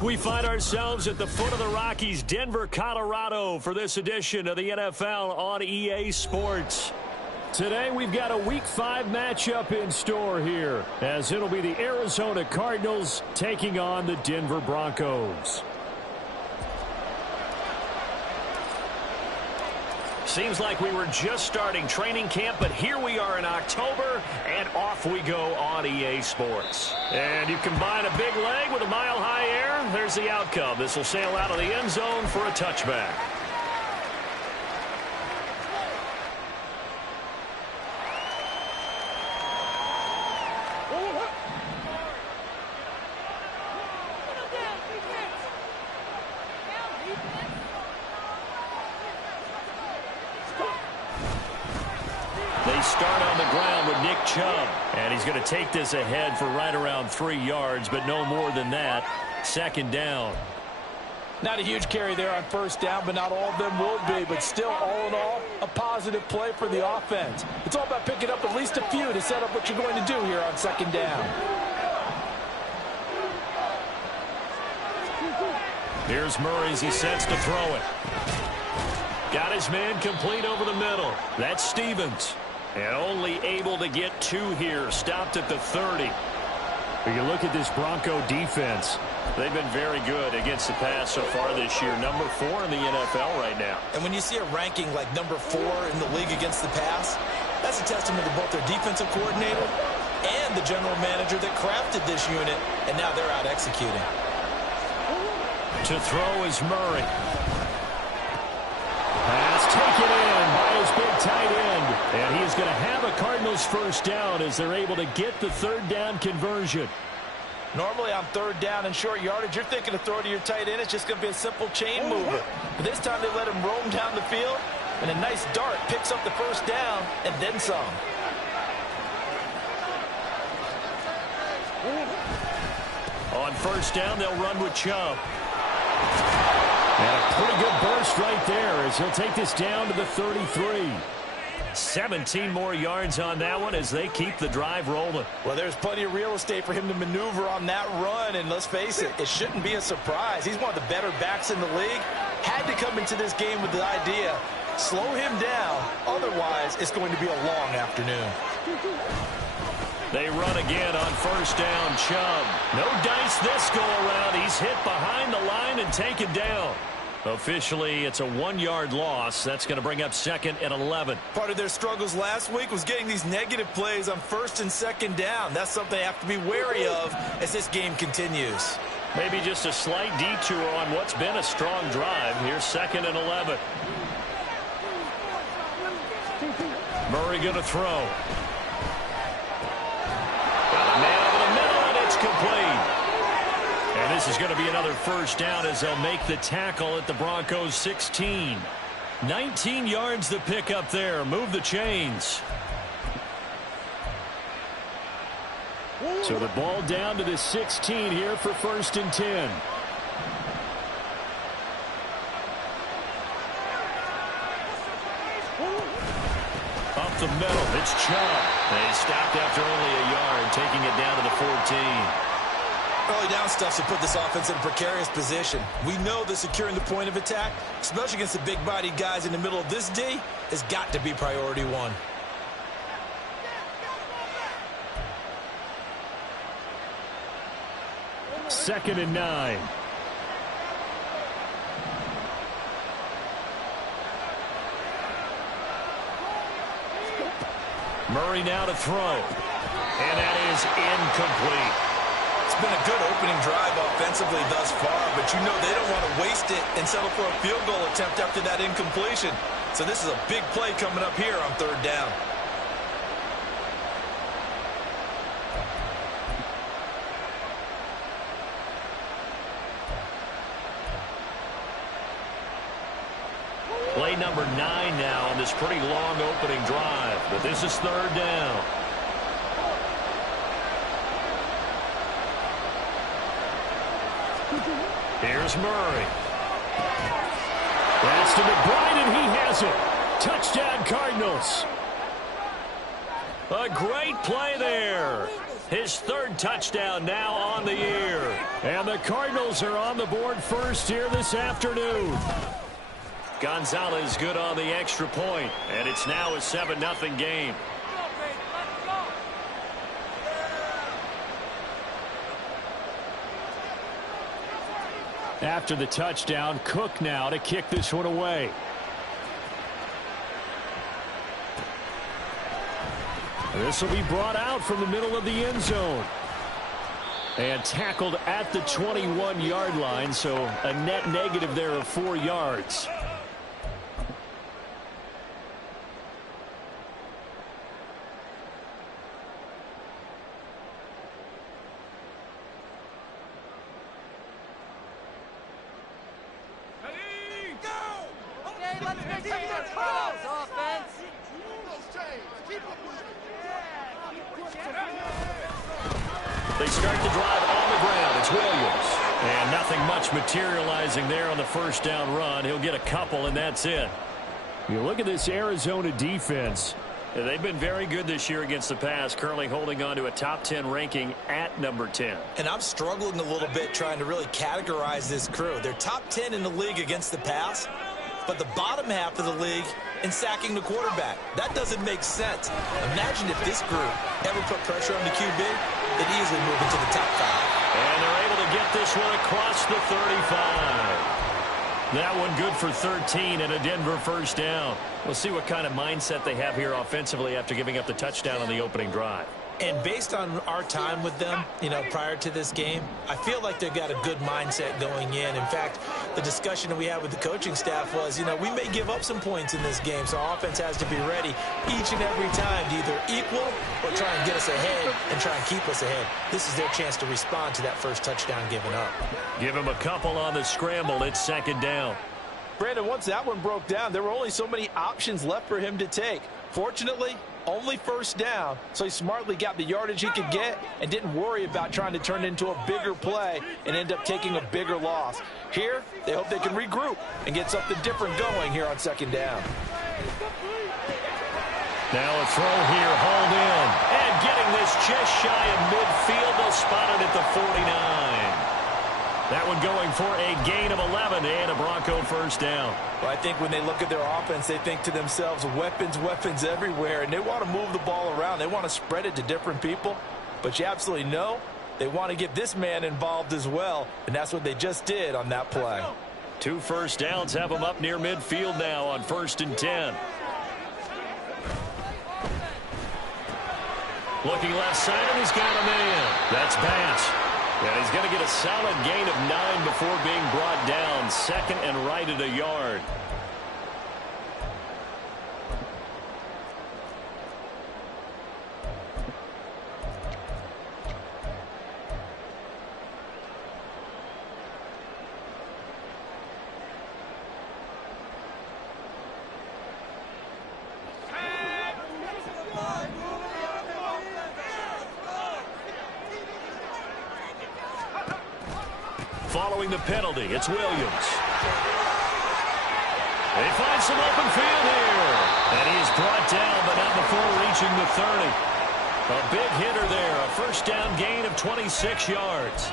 We find ourselves at the foot of the Rockies, Denver, Colorado, for this edition of the NFL on EA Sports. Today, we've got a Week 5 matchup in store here, as it'll be the Arizona Cardinals taking on the Denver Broncos. Seems like we were just starting training camp, but here we are in October, and off we go on EA Sports. And you combine a big leg with a mile-high air, there's the outcome. This will sail out of the end zone for a touchback. They start on the ground with Nick Chubb. And he's going to take this ahead for right around 3 yards, but no more than that. Second down. Not a huge carry there on first down, but not all of them will be. But still, all in all, a positive play for the offense. It's all about picking up at least a few to set up what you're going to do here on second down. Here's Murray as he sets to throw it. Got his man complete over the middle. That's Stevens. And only able to get 2 here. Stopped at the 30. When you look at this Bronco defense, they've been very good against the pass so far this year. Number 4 in the NFL right now. And when you see a ranking like number 4 in the league against the pass, that's a testament to both their defensive coordinator and the general manager that crafted this unit, and now they're out executing. To throw is Murray. Pass taken in by his big tight end. And he is going to have a Cardinals first down as they're able to get the third down conversion. Normally on third down and short yardage, you're thinking to throw to your tight end. It's just going to be a simple chain mover. But this time they let him roam down the field, and a nice dart picks up the first down and then some. On first down, they'll run with Chubb. And a pretty good burst right there as he'll take this down to the 33. 17 more yards on that one as they keep the drive rolling. Well, there's plenty of real estate for him to maneuver on that run, and let's face it, it shouldn't be a surprise. He's one of the better backs in the league. Had to come into this game with the idea, slow him down, otherwise it's going to be a long afternoon. They run again on first down. Chubb. No dice this go around. He's hit behind the line and taken down. Officially, it's a 1-yard loss. That's going to bring up 2nd and 11. Part of their struggles last week was getting these negative plays on first and second down. That's something they have to be wary of as this game continues. Maybe just a slight detour on what's been a strong drive. Here's 2nd and 11. Murray going to throw. Got a man over the middle, and it's complete. And this is going to be another first down as they'll make the tackle at the Broncos' 16. 19 yards to pick up there. Move the chains. So the ball down to the 16 here for 1st and 10. Up the middle, it's Chubb. They stopped after only a yard, taking it down to the 14. Early down stuff to put this offense in a precarious position. We know that securing the point of attack, especially against the big-bodied guys in the middle of this D, has got to be priority 1. Second and 9. Murray now to throw. And that is incomplete. It's been a good opening drive offensively thus far, but you know they don't want to waste it and settle for a field goal attempt after that incompletion. So this is a big play coming up here on third down. Play number 9 now on this pretty long opening drive, but this is third down. Here's Murray. That's to McBride, and he has it. Touchdown, Cardinals. A great play there. His third touchdown now on the year. And the Cardinals are on the board first here this afternoon. Gonzalez good on the extra point, and it's now a 7-0 game. After the touchdown, Cook now to kick this one away. This will be brought out from the middle of the end zone. And tackled at the 21-yard line, so a net negative there of 4 yards. They start the drive on the ground. It's Williams. And nothing much materializing there on the first down run. He'll get a couple, and that's it. You look at this Arizona defense. They've been very good this year against the pass, currently holding on to a top 10 ranking at number 10. And I'm struggling a little bit trying to really categorize this crew. They're top 10 in the league against the pass, but the bottom half of the league in sacking the quarterback. That doesn't make sense. Imagine if this group ever put pressure on the QB, they'd easily move into the top 5. And they're able to get this one across the 35. That one good for 13 and a Denver first down. We'll see what kind of mindset they have here offensively after giving up the touchdown on the opening drive. And based on our time with them, prior to this game, I feel like they've got a good mindset going in. In fact, the discussion that we had with the coaching staff was, we may give up some points in this game, so our offense has to be ready each and every time to either equal or try and get us ahead and try and keep us ahead. This is their chance to respond to that first touchdown given up. Give him a couple on the scramble. It's second down. Brandon, once that one broke down, there were only so many options left for him to take. Fortunately, only first down, so he smartly got the yardage he could get and didn't worry about trying to turn it into a bigger play and end up taking a bigger loss. Here, they hope they can regroup and get something different going here on second down. Now a throw here, hauled in. And getting this just shy of midfield, they'll spot it at the 49. That one going for a gain of 11 and a Bronco first down. Well, I think when they look at their offense, they think to themselves, weapons, weapons everywhere, and they want to move the ball around. They want to spread it to different people, but you absolutely know they want to get this man involved as well, and that's what they just did on that play. 2 first downs have them up near midfield now on 1st and 10. Looking left side, and he's got a man. That's Bass. And he's going to get a solid gain of 9 before being brought down. Second and right at a yard. Following the penalty, it's Williams. They find some open field here. And he is brought down, but not before reaching the 30. A big hitter there, a first down gain of 26 yards.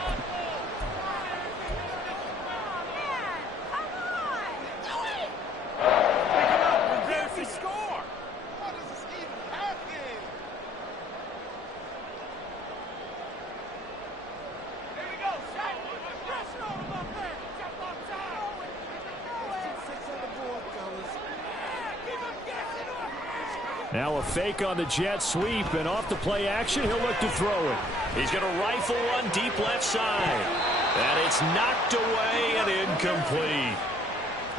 Now a fake on the jet sweep, and off the play action, he'll look to throw it. He's going to rifle one deep left side. And it's knocked away and incomplete.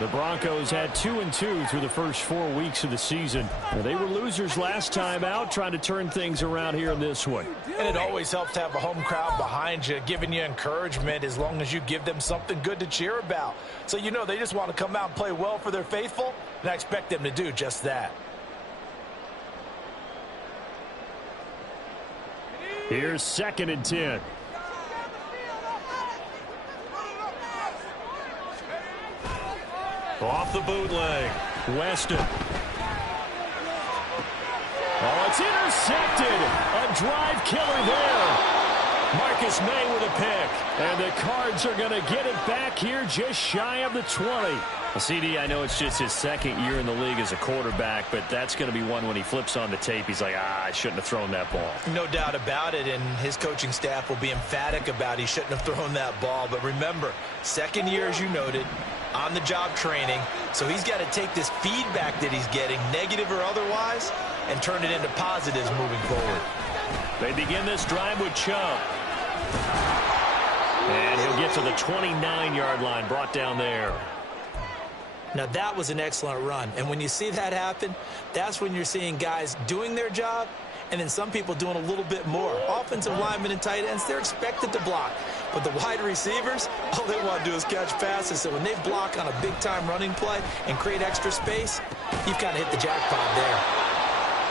The Broncos had 2-2 through the first 4 weeks of the season. They were losers last time out, trying to turn things around here in this one. And it always helps to have a home crowd behind you, giving you encouragement as long as you give them something good to cheer about. So they just want to come out and play well for their faithful, and I expect them to do just that. Here's 2nd and 10. Off the bootleg, Weston. Oh, it's intercepted. Intercepted. A drive killer there. Marcus May with a pick. And the Cards are going to get it back here just shy of the 20. Well, CD, I know it's just his second year in the league as a quarterback, but that's going to be one when he flips on the tape, he's like, I shouldn't have thrown that ball. No doubt about it, and his coaching staff will be emphatic about he shouldn't have thrown that ball. But remember, second year, as you noted, on-the-job training, so he's got to take this feedback that he's getting, negative or otherwise, and turn it into positives moving forward. They begin this drive with Chubb. And he'll get to the 29-yard line, brought down there. Now, that was an excellent run. And when you see that happen, that's when you're seeing guys doing their job and then some people doing a little bit more. Offensive linemen and tight ends, they're expected to block. But the wide receivers, all they want to do is catch passes. So when they block on a big-time running play and create extra space, you've kind of hit the jackpot there.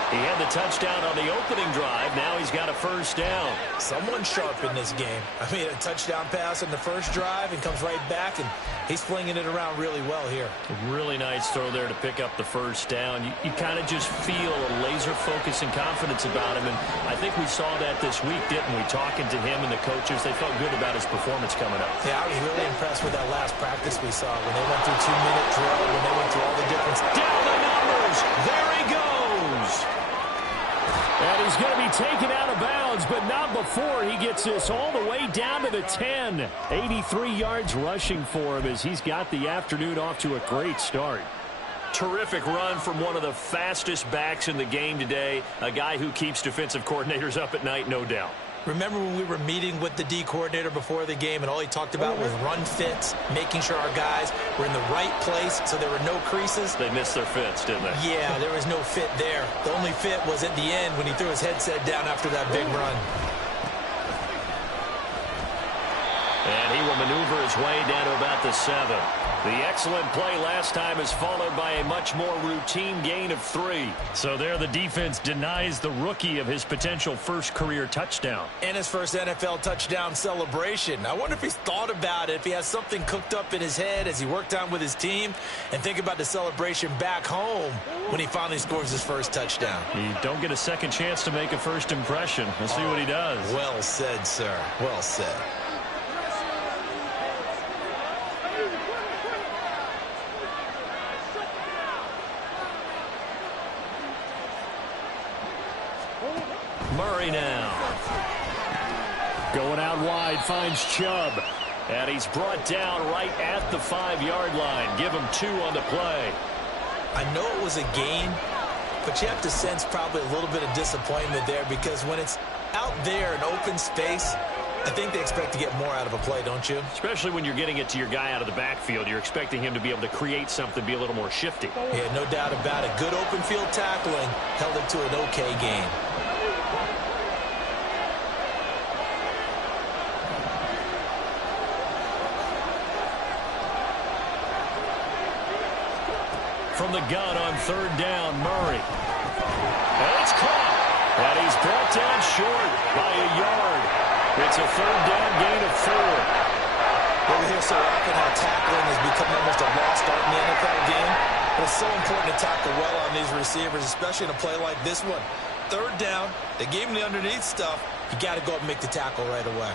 He had the touchdown on the opening drive. Now he's got a first down. Someone sharp in this game. I mean, a touchdown pass on the first drive and comes right back, and he's flinging it around really well here. A really nice throw there to pick up the first down. You kind of just feel a laser focus and confidence about him, and I think we saw that this week, didn't we? Talking to him and the coaches, they felt good about his performance coming up. Yeah, I was really impressed with that last practice we saw when they went through 2-minute drill, when they went through all the different... Down the numbers! There he goes! And he's going to be taken out of bounds, but not before he gets this all the way down to the 10. 83 yards rushing for him as he's got the afternoon off to a great start. Terrific run from one of the fastest backs in the game today, a guy who keeps defensive coordinators up at night, no doubt. Remember when we were meeting with the D coordinator before the game and all he talked about was run fits, making sure our guys were in the right place so there were no creases? They missed their fits, didn't they? Yeah, there was no fit there. The only fit was at the end when he threw his headset down after that big run. And he will maneuver his way down to about the 7. The excellent play last time is followed by a much more routine gain of 3. So there the defense denies the rookie of his potential first career touchdown. And his first NFL touchdown celebration. I wonder if he's thought about it, if he has something cooked up in his head as he worked on with his team, and think about the celebration back home when he finally scores his first touchdown. You don't get a second chance to make a first impression. We'll see what he does. Well said, sir. Well said. Murray now. Going out wide, finds Chubb. And he's brought down right at the 5-yard line. Give him 2 on the play. I know it was a gain, but you have to sense probably a little bit of disappointment there because when it's out there in open space, I think they expect to get more out of a play, don't you? Especially when you're getting it to your guy out of the backfield. You're expecting him to be able to create something, be a little more shifty. Yeah, no doubt about it. Good open field tackling held it to an okay gain. From the gun on 3rd down, Murray. And it's caught. And he's brought down short by a yard. It's a 3rd down gain of 4. Well, we hear so often how tackling has become almost a lost art in the NFL game. But it's so important to tackle well on these receivers, especially in a play like this one. 3rd down, they gave him the underneath stuff. You got to go up and make the tackle right away.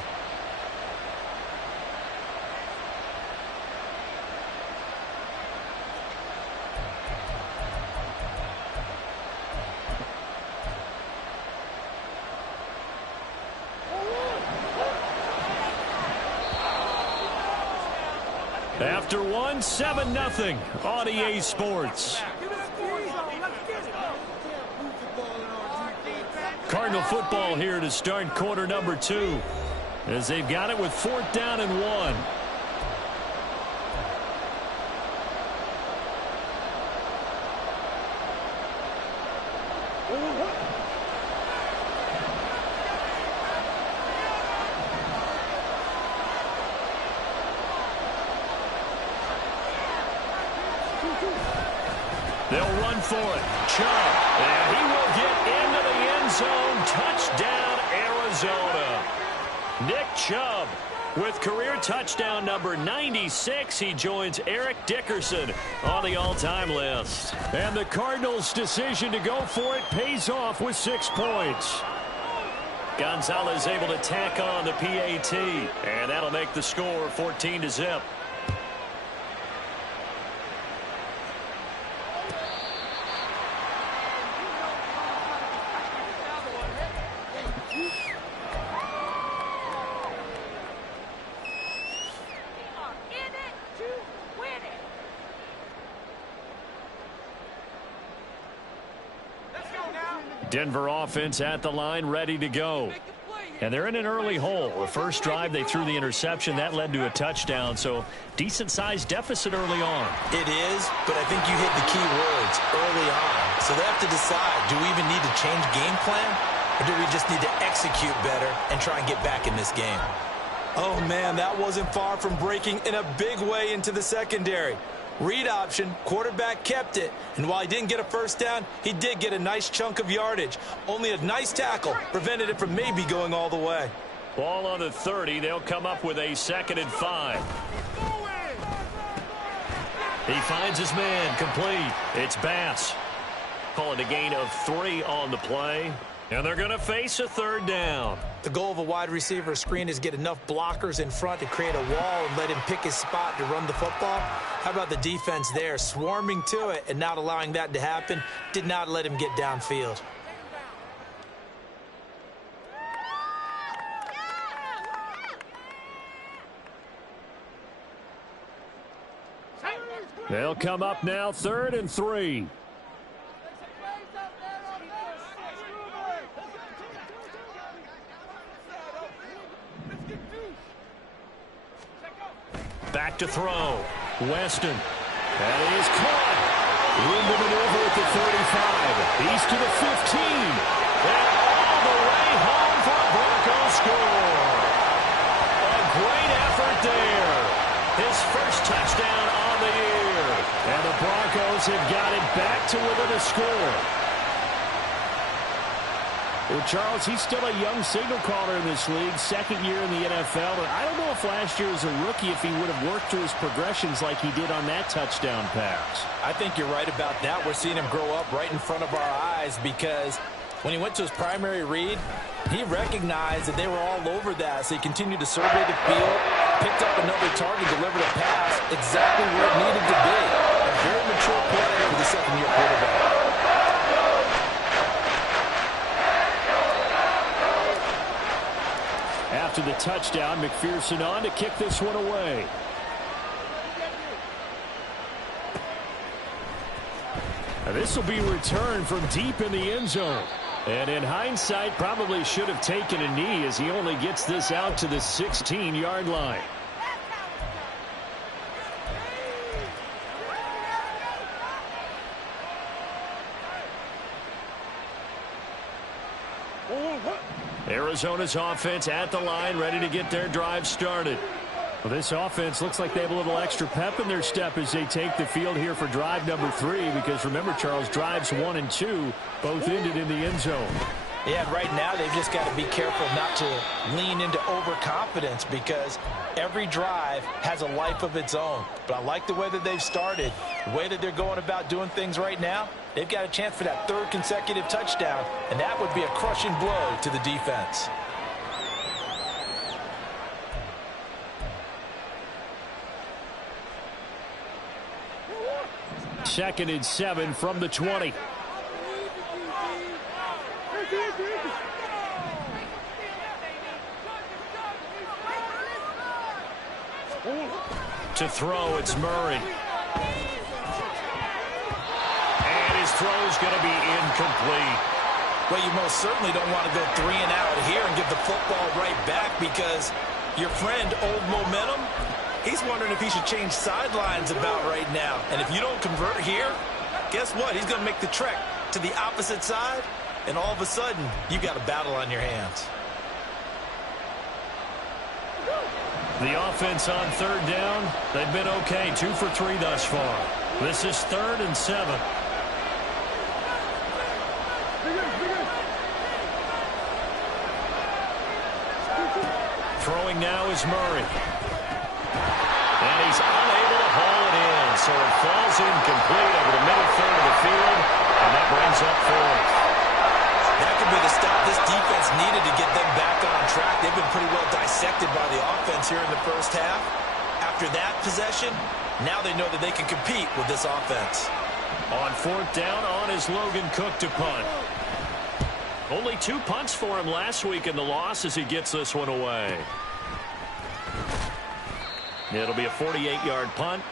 After 1, 7-0 on EA Sports. Cardinal football here to start quarter number 2 as they've got it with 4th down and 1. They'll run for it. Chubb. And he will get into the end zone. Touchdown, Arizona. Nick Chubb With career touchdown number 96, he joins Eric Dickerson on the all-time list. And the Cardinals' decision to go for it pays off with 6 points. Gonzalez able to tack on the PAT, and that'll make the score 14-0. Denver offense at the line, ready to go. And they're in an early hole. The first drive, they threw the interception. That led to a touchdown, so decent-sized deficit early on. It is, but I think you hit the key words early on. So they have to decide, do we even need to change game plan, or do we just need to execute better and try and get back in this game? Oh, man, that wasn't far from breaking in a big way into the secondary. Read option, quarterback kept it, and while he didn't get a first down, he did get a nice chunk of yardage. Only a nice tackle prevented it from maybe going all the way. Ball on the 30, they'll come up with a 2nd and 5. He finds his man, complete. It's Bass. Call it a gain of 3 on the play, and they're going to face a 3rd down. The goal of a wide receiver screen is get enough blockers in front to create a wall and let him pick his spot to run the football. How about the defense there, swarming to it and not allowing that to happen? Did not let him get downfield. They'll come up now 3rd and 3. Back to throw. Weston. That is caught. Room to maneuver at the 35. He's to the 15. And all the way home for a Broncos score. A great effort there. His first touchdown on the year. And the Broncos have got it back to within a score. Well, Charles, he's still a young signal caller in this league, 2nd year in the NFL. And I don't know if last year as a rookie, if he would have worked through his progressions like he did on that touchdown pass. I think you're right about that. We're seeing him grow up right in front of our eyes because when he went to his primary read, he recognized that they were all over that. So he continued to survey the field, picked up another target, delivered a pass exactly where it needed to be. A very mature play for the 2nd-year quarterback. After the touchdown, McPherson on to kick this one away. Now this will be returned from deep in the end zone. And in hindsight, probably should have taken a knee as he only gets this out to the 16-yard line. Arizona's offense at the line, ready to get their drive started. Well, this offense looks like they have a little extra pep in their step as they take the field here for drive number 3, because remember, Charles, drives 1 and 2 both ended in the end zone. Yeah, right now they've just got to be careful not to lean into overconfidence because every drive has a life of its own. But I like the way that they've started, the way that they're going about doing things right now. They've got a chance for that 3rd consecutive touchdown, and that would be a crushing blow to the defense. Second and 7 from the 20. To throw, it's Murray. And his throw's going to be incomplete. Well, you most certainly don't want to go 3 and out here and give the football right back because your friend, Old Momentum, he's wondering if he should change sidelines about right now. And if you don't convert here, guess what? He's going to make the trek to the opposite side, and all of a sudden, you've got a battle on your hands. The offense on 3rd down, they've been okay, 2 for 3 thus far. This is 3rd and 7. Throwing now is Murray. And he's unable to haul it in, so it falls incomplete over the middle third of the field, and that brings up fourth. That could be the stop this defense needed to get them back on track. They've been pretty well dissected by the offense here in the first half. After that possession, now they know that they can compete with this offense. On fourth down, on is Logan Cook to punt. Only 2 punts for him last week in the loss as he gets this one away. It'll be a 48-yard punt.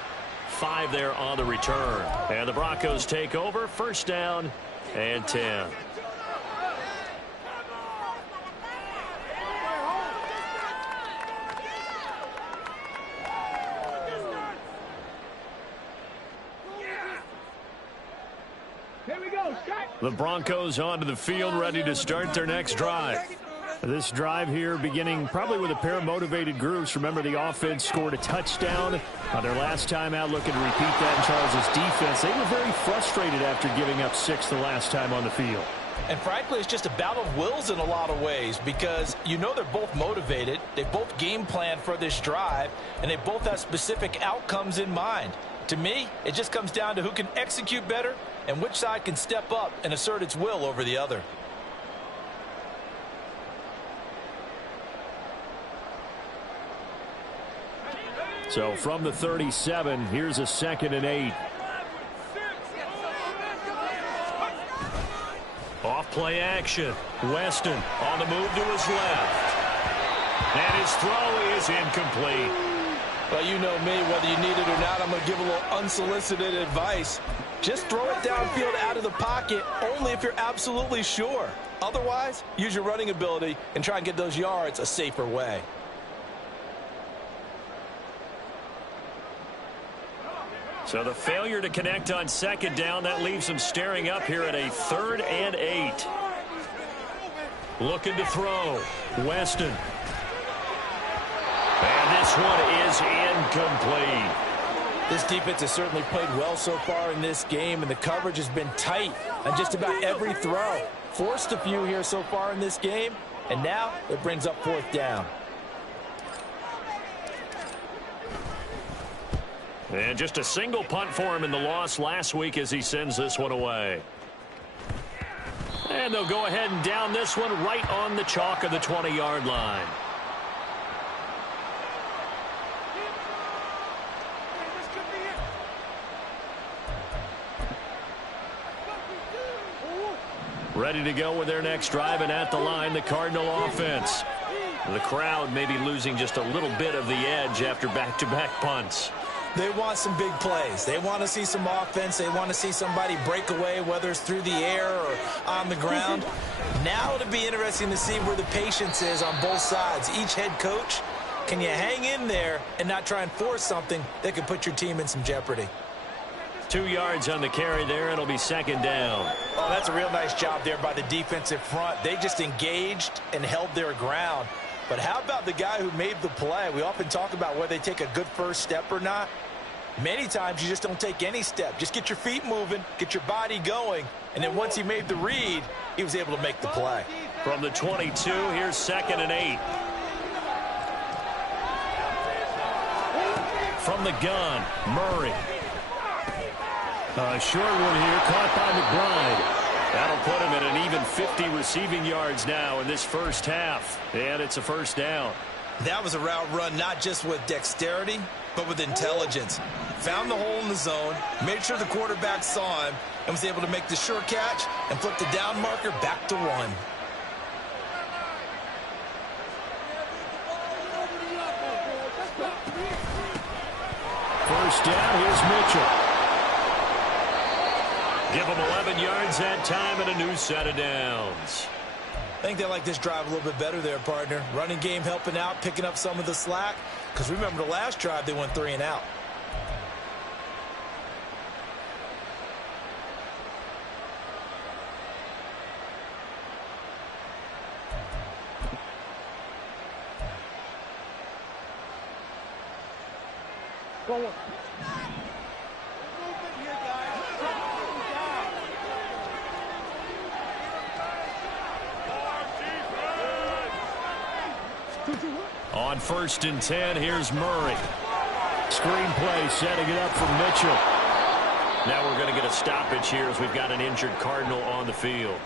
5 there on the return. And the Broncos take over. First down and 10. The Broncos onto the field, ready to start their next drive. This drive here beginning probably with a pair of motivated groups. Remember, the offense scored a touchdown on their last time out, looking to repeat that in Charles' defense. They were very frustrated after giving up 6 the last time on the field. And frankly, it's just a battle of wills in a lot of ways because you know they're both motivated. They both game plan for this drive, and they both have specific outcomes in mind. To me, it just comes down to who can execute better and which side can step up and assert its will over the other. So from the 37, here's a 2nd and 8. Off play action. Weston on the move to his left. And his throw is incomplete. Well, you know me, whether you need it or not, I'm going to give a little unsolicited advice. Just throw it downfield out of the pocket only if you're absolutely sure. Otherwise, use your running ability and try and get those yards a safer way. So the failure to connect on 2nd down, that leaves him staring up here at a 3rd and 8. Looking to throw. Weston. And this one is incomplete. This defense has certainly played well so far in this game, and the coverage has been tight on just about every throw. Forced a few here so far in this game, and now it brings up 4th down. And just a single punt for him in the loss last week as he sends this one away. And they'll go ahead and down this one right on the chalk of the 20-yard line. Ready to go with their next drive, and at the line, the Cardinal offense. The crowd may be losing just a little bit of the edge after back-to-back punts. They want some big plays. They want to see some offense. They want to see somebody break away, whether it's through the air or on the ground. Now it'll be interesting to see where the patience is on both sides. Each head coach, can you hang in there and not try and force something that could put your team in some jeopardy? 2 yards on the carry there. It'll be 2nd down. Oh, that's a real nice job there by the defensive front. They just engaged and held their ground. But how about the guy who made the play? We often talk about whether they take a good first step or not. Many times you just don't take any step. Just get your feet moving, get your body going, and then once he made the read, he was able to make the play. From the 22, here's 2nd and 8. From the gun, Murray. A short one here, caught by McBride. That'll put him at an even 50 receiving yards now in this first half. And it's a first down. That was a route run not just with dexterity, but with intelligence. Found the hole in the zone, made sure the quarterback saw him, and was able to make the sure catch and flip the down marker back to 1. First down, here's Mitchell. Give them 11 yards that time and a new set of downs. I think they like this drive a little bit better there, partner. Running game helping out, picking up some of the slack. Because remember, the last drive, they went 3 and out. Go. On 1st and 10, here's Murray. Screenplay setting it up for Mitchell. Now we're going to get a stoppage here as we've got an injured Cardinal on the field.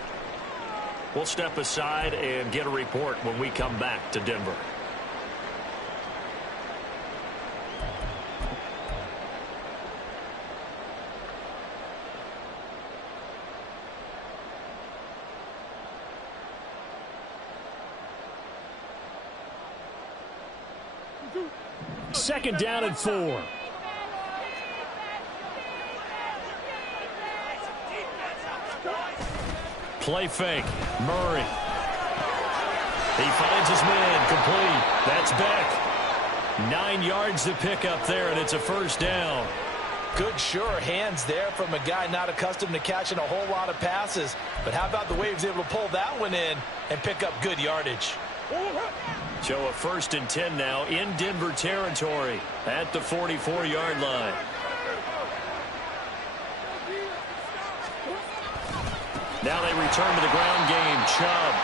We'll step aside and get a report when we come back to Denver. Second down and 4. Play fake. Murray. He finds his man. Complete. That's Beck. 9 yards to pick up there, and it's a first down. Good, sure hands there from a guy not accustomed to catching a whole lot of passes. But how about the way he was able to pull that one in and pick up good yardage? So a 1st and 10 now in Denver territory at the 44-yard line. Now they return to the ground game. Chubb.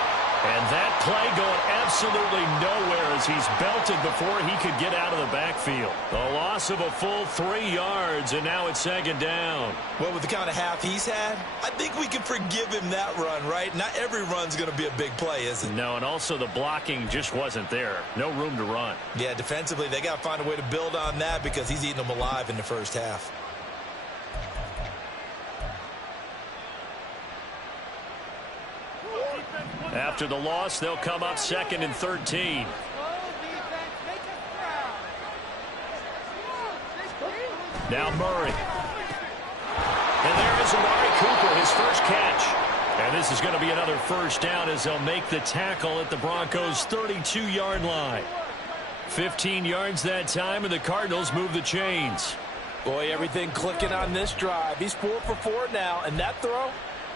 And that play going absolutely nowhere as he's belted before he could get out of the backfield. A loss of a full 3 yards, and now it's 2nd down. Well, with the kind of half he's had, I think we can forgive him that run, right? Not every run's going to be a big play, is it? No, and also the blocking just wasn't there. No room to run. Yeah, defensively, they got to find a way to build on that because he's eating them alive in the first half. After the loss, they'll come up 2nd and 13. Now Murray. And there is Amari Cooper, his first catch. And this is going to be another first down as they'll make the tackle at the Broncos' 32-yard line. 15 yards that time, and the Cardinals move the chains. Boy, everything clicking on this drive. He's 4 for 4 now, and that throw,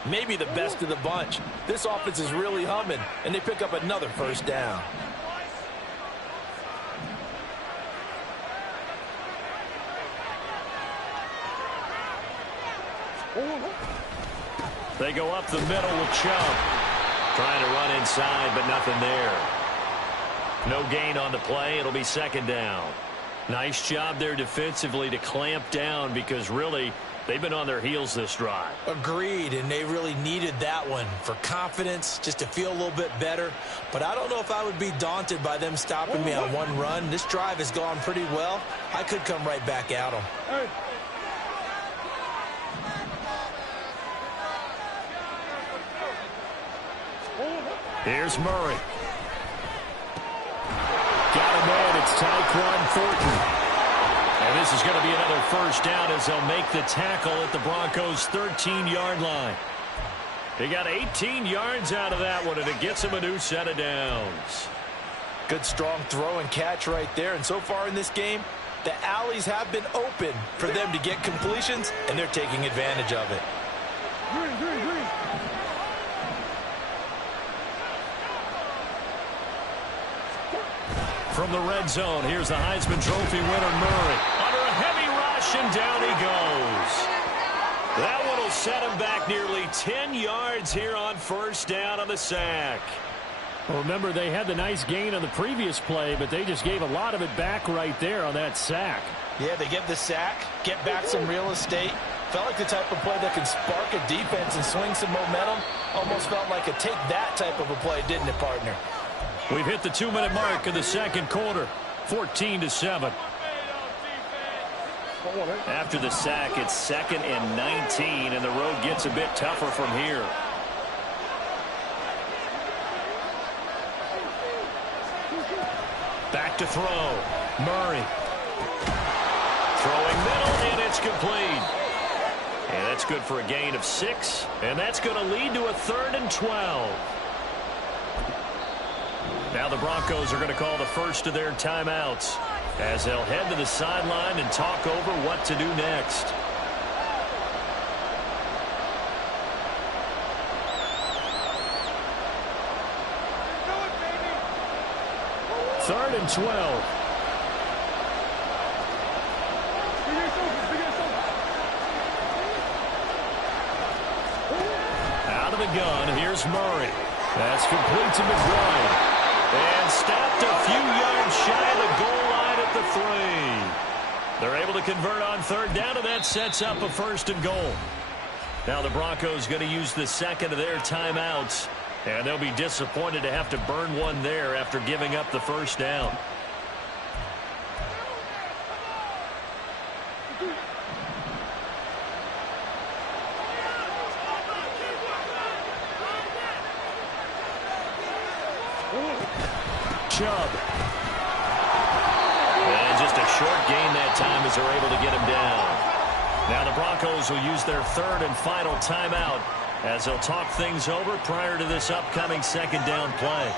maybe the best of the bunch. This offense is really humming, and they pick up another first down. They go up the middle with Chubb. Trying to run inside, but nothing there. No gain on the play. It'll be 2nd down. Nice job there defensively to clamp down because really they've been on their heels this drive. Agreed, and they really needed that one for confidence, just to feel a little bit better. But I don't know if I would be daunted by them stopping me on one run. This drive has gone pretty well. I could come right back at them. Here's Murray. Got him in. It's Tyquan Thornton. And this is going to be another first down as they'll make the tackle at the Broncos' 13-yard line. They got 18 yards out of that one, and it gets them a new set of downs. Good, strong throw and catch right there. And so far in this game, the alleys have been open for them to get completions, and they're taking advantage of it. From the red zone, here's the Heisman Trophy winner, Murray. Under a heavy rush, and down he goes. That one will set him back nearly 10 yards here on first down on the sack. Well, remember, they had the nice gain on the previous play, but they just gave a lot of it back right there on that sack. Yeah, they get the sack, get back some real estate. Felt like the type of play that can spark a defense and swing some momentum. Almost felt like a take that type of a play, didn't it, partner? We've hit the 2-minute mark of the second quarter, 14-7. After the sack, it's 2nd and 19, and the road gets a bit tougher from here. Back to throw. Murray. Throwing middle, and it's complete. And that's good for a gain of 6, and that's going to lead to a 3rd and 12. Now the Broncos are going to call the first of their timeouts as they'll head to the sideline and talk over what to do next. Third and 12. Out of the gun, here's Murray. That's complete to McBride. And stopped a few yards shy of the goal line at the 3. They're able to convert on third down, and that sets up a 1st and goal. Now the Broncos going to use the second of their timeouts, and they'll be disappointed to have to burn one there after giving up the 1st down. Chubb. And just a short gain that time as they're able to get him down. Now the Broncos will use their 3rd and final timeout as they'll talk things over prior to this upcoming 2nd down play.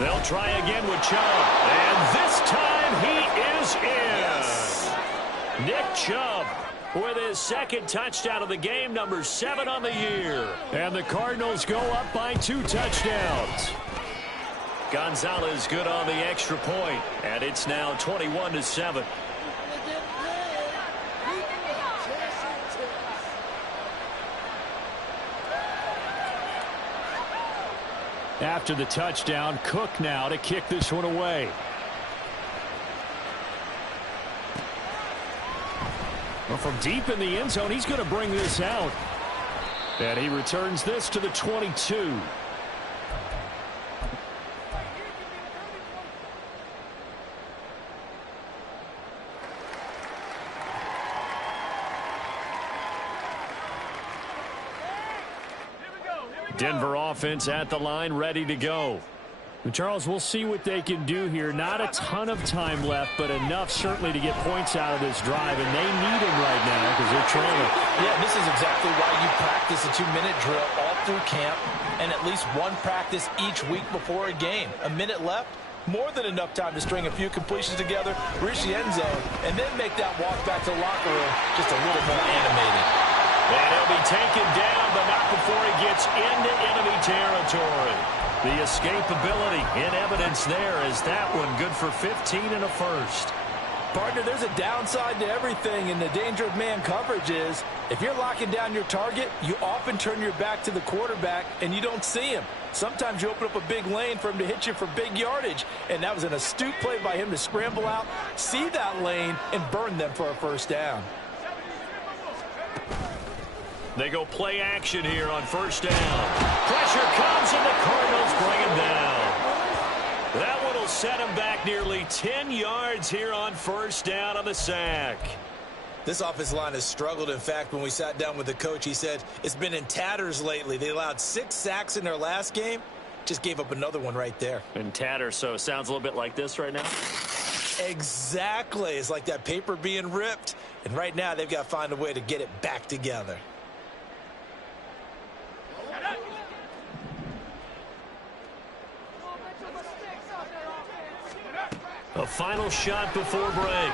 They'll try again with Chubb. And this time he is in. Yes. Nick Chubb with his 2nd touchdown of the game, number 7 on the year. And the Cardinals go up by 2 touchdowns. Gonzalez good on the extra point, and it's now 21-7. After the touchdown, Cook now to kick this one away. Well, from deep in the end zone, he's going to bring this out. And he returns this to the 22. Denver offense at the line, ready to go. Charles, we'll see what they can do here. Not a ton of time left, but enough certainly to get points out of this drive, and they need them right now because they're trailing. Yeah, this is exactly why you practice a 2-minute drill all through camp and at least one practice each week before a game. A minute left, more than enough time to string a few completions together, reach the end zone, and then make that walk back to the locker room just a little more animated. And he'll be taken down, but not before he gets into enemy territory. The escapability in evidence there as that one good for 15 and a 1st. Partner, there's a downside to everything, and the danger of man coverage is if you're locking down your target, you often turn your back to the quarterback and you don't see him. Sometimes you open up a big lane for him to hit you for big yardage, and that was an astute play by him to scramble out, see that lane, and burn them for a 1st down. They go play action here on 1st down. Pressure comes, and the Cardinals bring him down. That one will set him back nearly 10 yards here on 1st down on the sack. This offensive line has struggled. In fact, when we sat down with the coach, he said it's been in tatters lately. They allowed 6 sacks in their last game. Just gave up another one right there. In tatters, so it sounds a little bit like this right now? Exactly. It's like that paper being ripped. And right now, they've got to find a way to get it back together. A final shot before break.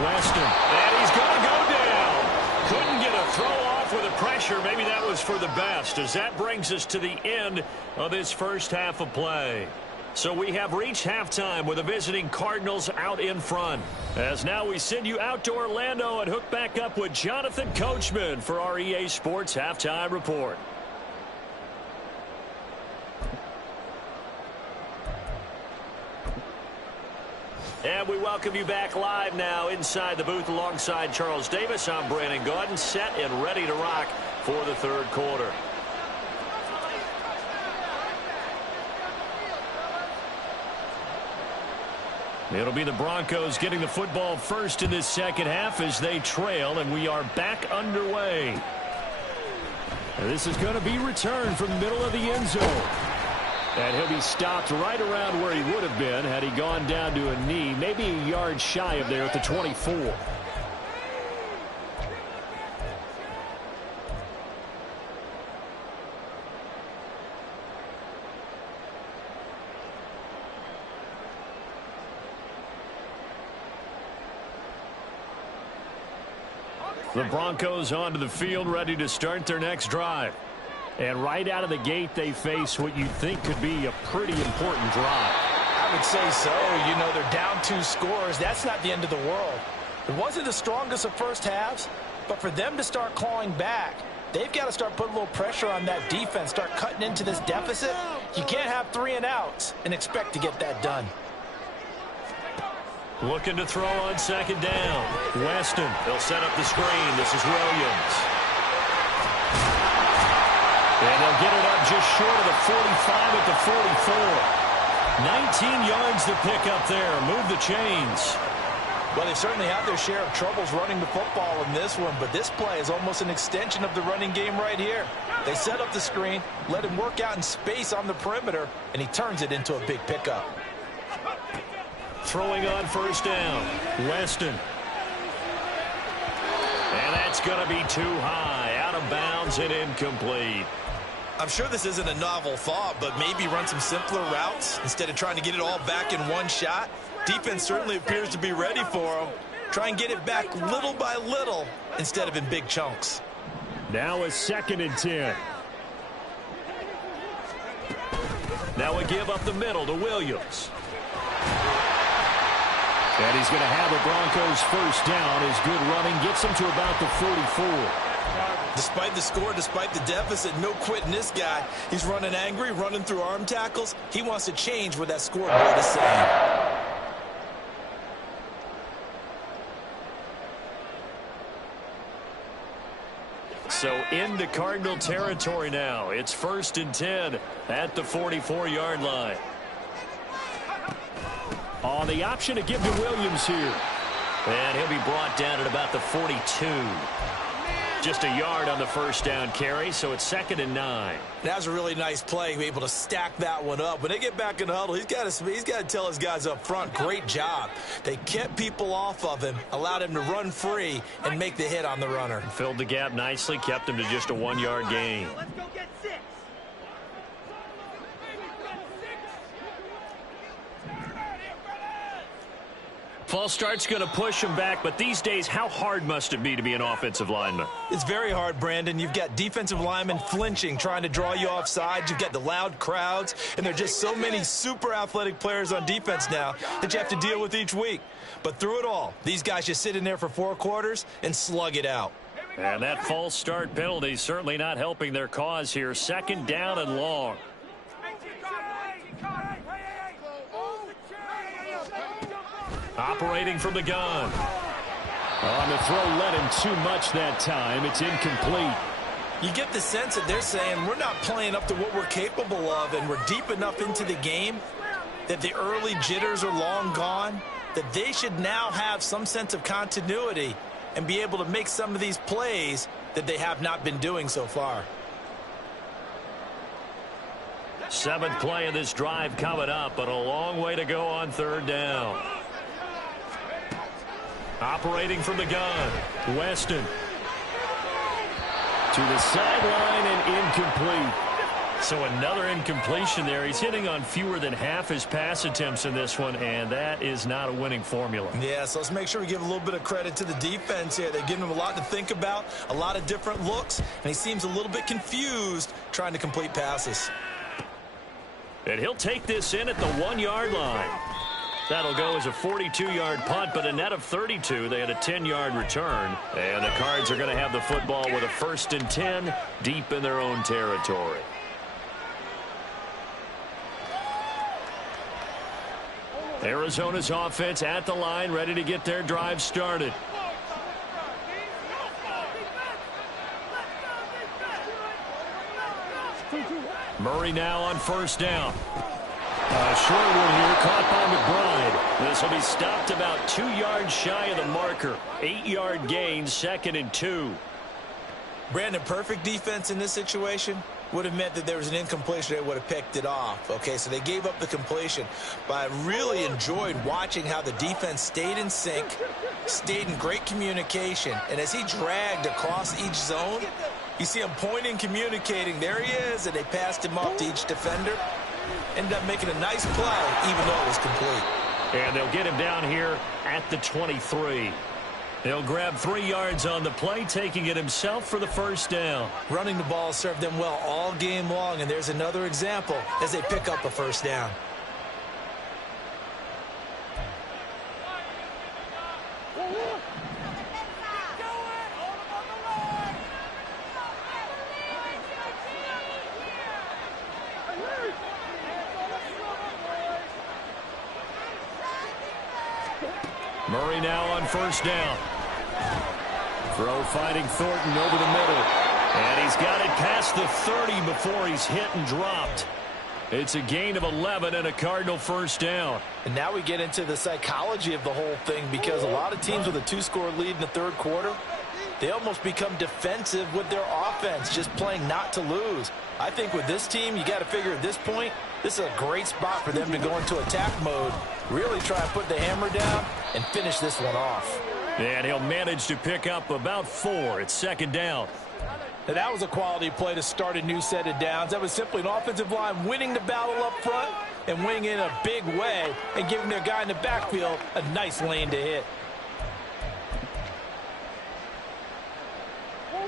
Weston. And he's going to go down. Couldn't get a throw off with the pressure. Maybe that was for the best, as that brings us to the end of this 1st half of play. So we have reached halftime with the visiting Cardinals out in front. As now we send you out to Orlando and hook back up with Jonathan Coachman for our EA Sports Halftime Report. And we welcome you back live now inside the booth alongside Charles Davis. I'm Brandon Gaudin, set and ready to rock for the 3rd quarter. It'll be the Broncos getting the football first in this 2nd half as they trail, and we are back underway. And this is going to be returned from the middle of the end zone. And he'll be stopped right around where he would have been had he gone down to a knee, maybe a yard shy of there at the 24. The Broncos onto the field, ready to start their next drive. And right out of the gate, they face what you think could be a pretty important drive. would say so. You know, they're down 2 scores. That's not the end of the world. It wasn't the strongest of first halves, but for them to start clawing back, they've got to start putting a little pressure on that defense, start cutting into this deficit. You can't have 3 and outs and expect to get that done. Looking to throw on second down. Weston, they'll set up the screen. This is Williams. And they'll get it up just short of the 45 at the 44. 19 yards to pick up there. Move the chains. Well, they certainly had their share of troubles running the football in this one, but this play is almost an extension of the running game right here. They set up the screen, let him work out in space on the perimeter, and he turns it into a big pickup. Throwing on first down. Weston. And that's going to be too high. Out of bounds and incomplete. I'm sure this isn't a novel thought, but maybe run some simpler routes instead of trying to get it all back in one shot. Defense certainly appears to be ready for him. Try and get it back little by little instead of in big chunks. Now a 2nd and 10. Now a give up the middle to Williams. And he's going to have a Broncos first down. His good running gets him to about the 44. Despite the score, despite the deficit, no quitting this guy. He's running angry, running through arm tackles. He wants to change what that scoreboard is saying. So into Cardinal territory now. It's 1st and 10 at the 44-yard line. On the option to give to Williams here. And he'll be brought down at about the 42. Just a yard on the first down carry, so it's 2nd and 9. That was a really nice play, able to stack that one up. When they get back in the huddle, he's got to tell his guys up front, great job. They kept people off of him, allowed him to run free and make the hit on the runner. Filled the gap nicely, kept him to just a 1-yard gain. Let's go get 6. False start's going to push him back, but these days, how hard must it be to be an offensive lineman? It's very hard, Brandon. You've got defensive linemen flinching, trying to draw you offside. You've got the loud crowds, and there are just so many super athletic players on defense now that you have to deal with each week. But through it all, these guys just sit in there for 4 quarters and slug it out. And that false start penalty certainly not helping their cause here. 2nd down and long. Operating from the gun. On the throw, led him too much that time. It's incomplete. You get the sense that they're saying we're not playing up to what we're capable of, and we're deep enough into the game that the early jitters are long gone, that they should now have some sense of continuity and be able to make some of these plays that they have not been doing so far. 7th play of this drive coming up, but a long way to go on 3rd down. Operating from the gun, Weston. To the sideline and incomplete. So another incompletion there. He's hitting on fewer than half his pass attempts in this one, and that is not a winning formula. Yeah, so let's make sure we give a little bit of credit to the defense here. They're giving him a lot to think about, a lot of different looks, and he seems a little bit confused trying to complete passes. And he'll take this in at the 1-yard line. That'll go as a 42-yard punt, but a net of 32. They had a 10-yard return. And the Cards are going to have the football with a 1st and 10 deep in their own territory. Arizona's offense at the line, ready to get their drive started. Murray now on first down. Short one here, caught by McBride. This will be stopped about 2 yards shy of the marker. 8-yard gain, 2nd and 2. Brandon, perfect defense in this situation would have meant that there was an incompletion. They would have picked it off. Okay, so they gave up the completion. But I really enjoyed watching how the defense stayed in sync, stayed in great communication. And as he dragged across each zone, you see him pointing, communicating. There he is, and they passed him off to each defender. Ended up making a nice play, even though it was complete. And they'll get him down here at the 23. He'll grab 3 yards on the play, taking it himself for the first down. Running the ball served them well all game long, and there's another example as they pick up a first down. Murray now on first down. Throw finding Thornton over the middle. And he's got it past the 30 before he's hit and dropped. It's a gain of 11 and a Cardinal first down. And now we get into the psychology of the whole thing, because a lot of teams with a 2-score lead in the third quarter, they almost become defensive with their offense, just playing not to lose. I think with this team, you got to figure at this point, this is a great spot for them to go into attack mode, really try and put the hammer down and finish this one off. And he'll manage to pick up about 4. It's second down. Now, that was a quality play to start a new set of downs. That was simply an offensive line winning the battle up front and winning in a big way and giving their guy in the backfield a nice lane to hit.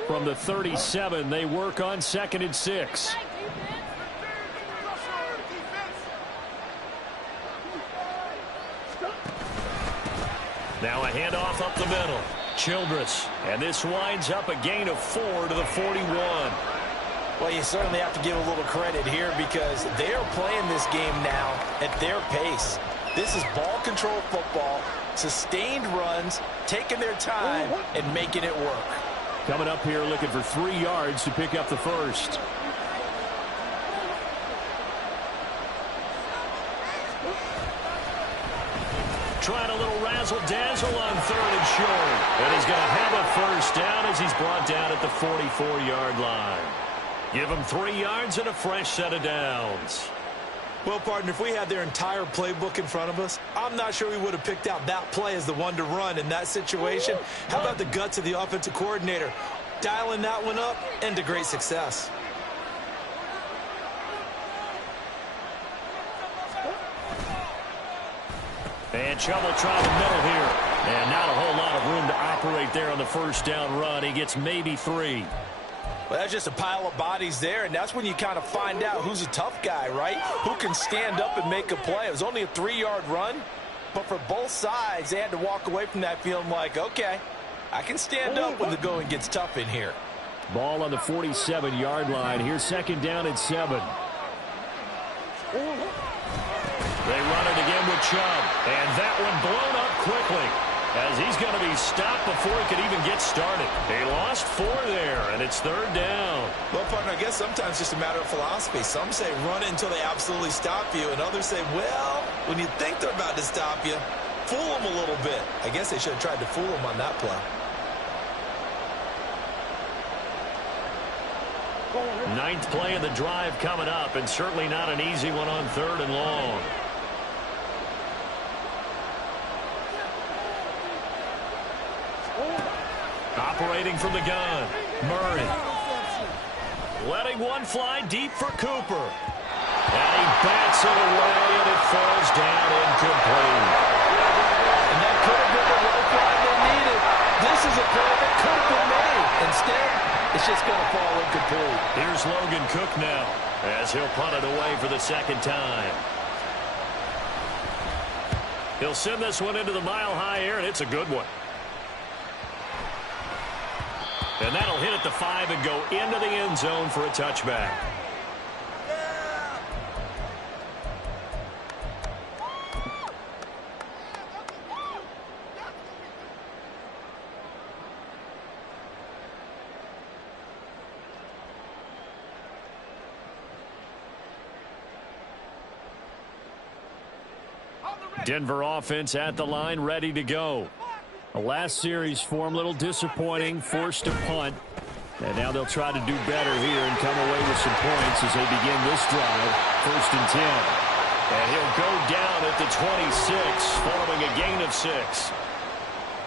From the 37, they work on 2nd and 6. Now a handoff up the middle. Childress. And this winds up a gain of 4 to the 41. Well, you certainly have to give a little credit here, because they are playing this game now at their pace. This is ball control football, sustained runs, taking their time, and making it work. Coming up here looking for 3 yards to pick up the first. Trying a little razzle-dazzle on 3rd and short. And he's going to have a first down as he's brought down at the 44-yard line. Give him 3 yards and a fresh set of downs. Well, partner, if we had their entire playbook in front of us, I'm not sure we would have picked out that play as the one to run in that situation. How about the guts of the offensive coordinator? Dialing that one up into great success. And Chubb will try the middle here. And not a whole lot of room to operate there on the first down run. He gets maybe 3. Well, that's just a pile of bodies there, and that's when you kind of find out who's a tough guy, right? Who can stand up and make a play. It was only a 3-yard run, but for both sides, they had to walk away from that feeling like, okay, I can stand up when the going gets tough in here. Ball on the 47-yard line. Here's 2nd down and 7. They run it again with Chubb. And that one blown up quickly, as he's going to be stopped before he could even get started. He lost 4 there, and it's 3rd down. Well, partner, I guess sometimes it's just a matter of philosophy. Some say run it until they absolutely stop you, and others say, well, when you think they're about to stop you, fool them a little bit. I guess they should have tried to fool them on that play. Ninth play of the drive coming up, and certainly not an easy one on 3rd and long. Operating from the gun, Murray. Letting one fly deep for Cooper. And he bats it away, and it falls down incomplete. And that could have been the lifeline they needed. This is a play that could have been made. Instead, it's just going to fall incomplete. Here's Logan Cook now, as he'll punt it away for the 2nd time. He'll send this one into the mile-high air, and it's a good one. And that'll hit at the 5 and go into the end zone for a touchback. Denver offense at the line, ready to go. The last series for him, a little disappointing, forced to punt. And now they'll try to do better here and come away with some points as they begin this drive. 1st and 10. And he'll go down at the 26 following a gain of 6.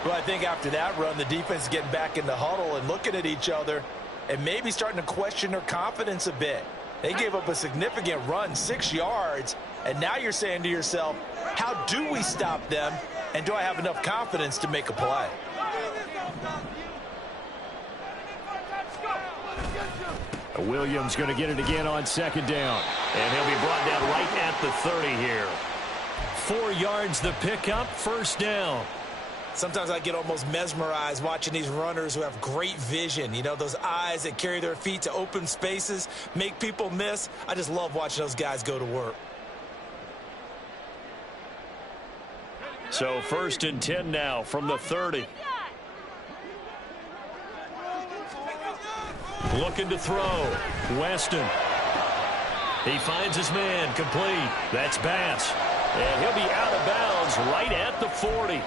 Well, I think after that run, the defense is getting back in the huddle and looking at each other and maybe starting to question their confidence a bit. They gave up a significant run, 6 yards, and now you're saying to yourself, how do we stop them, and do I have enough confidence to make a play? Williams going to get it again on 2nd down. And he'll be brought down right at the 30 here. 4 yards the pickup, 1st down. Sometimes I get almost mesmerized watching these runners who have great vision. You know, those eyes that carry their feet to open spaces, make people miss. I just love watching those guys go to work. So 1st and 10 now from the 30. Looking to throw. Weston. He finds his man, complete. That's Bass. And he'll be out of bounds right at the 40.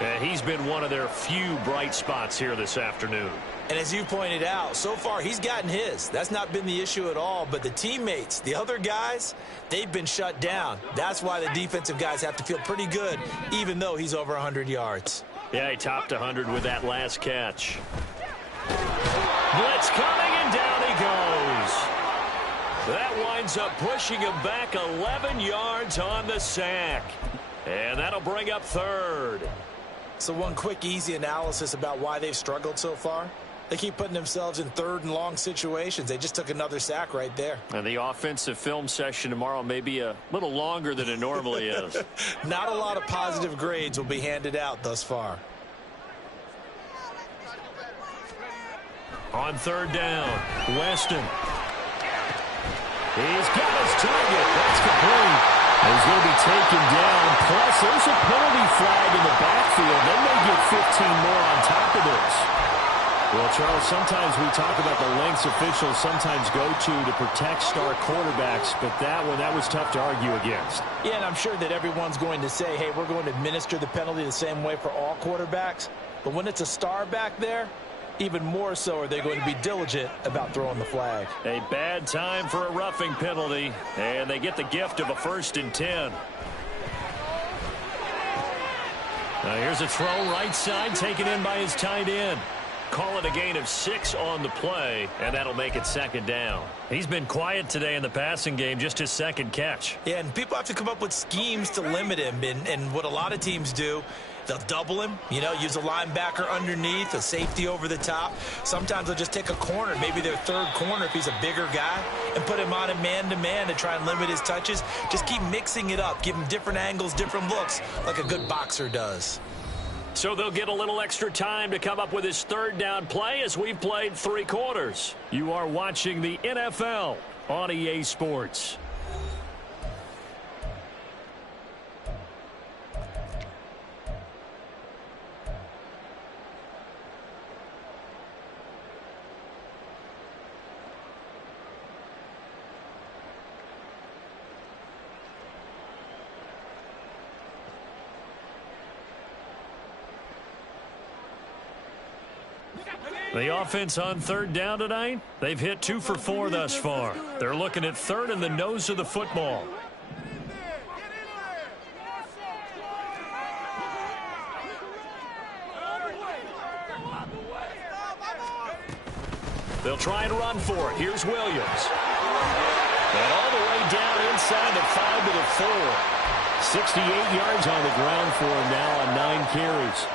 And he's been one of their few bright spots here this afternoon. And as you pointed out, so far he's gotten his. That's not been the issue at all. But the teammates, the other guys, they've been shut down. That's why the defensive guys have to feel pretty good, even though he's over 100 yards. Yeah, he topped 100 with that last catch. Blitz coming, and down he goes. That winds up pushing him back 11 yards on the sack. And that'll bring up 3rd. So one quick, easy analysis about why they've struggled so far. They keep putting themselves in 3rd and long situations. They just took another sack right there. And the offensive film session tomorrow may be a little longer than it normally is. Not a lot of positive grades will be handed out thus far. On 3rd down, Weston. He's got his target. That's complete. He's going to be taken down. Plus, there's a penalty flag in the backfield. They may get 15 more on top of this. Well, Charles, sometimes we talk about the lengths officials sometimes go to protect star quarterbacks, but that was tough to argue against. Yeah, and I'm sure that everyone's going to say, hey, we're going to administer the penalty the same way for all quarterbacks. But when it's a star back there, even more so are they going to be diligent about throwing the flag. A bad time for a roughing penalty, and they get the gift of a 1st and 10. Now here's a throw right side taken in by his tight end. Call it a gain of 6 on the play, and that'll make it 2nd down. He's been quiet today in the passing game, just his 2nd catch. Yeah, and people have to come up with schemes to limit him, and what a lot of teams do, they'll double him, use a linebacker underneath, a safety over the top. Sometimes they'll just take a corner, maybe their 3rd corner if he's a bigger guy, and put him on a man-to-man to try and limit his touches. Just keep mixing it up, give him different angles, different looks, like a good boxer does. So they'll get a little extra time to come up with his 3rd down play as we've played 3 quarters. You are watching the NFL on EA Sports. The offense on 3rd down tonight, they've hit 2 for 4 thus far. They're looking at 3rd and the nose of the football. They'll try and run for it. Here's Williams. And all the way down inside the 5 to the 4. 68 yards on the ground for him now on 9 carries.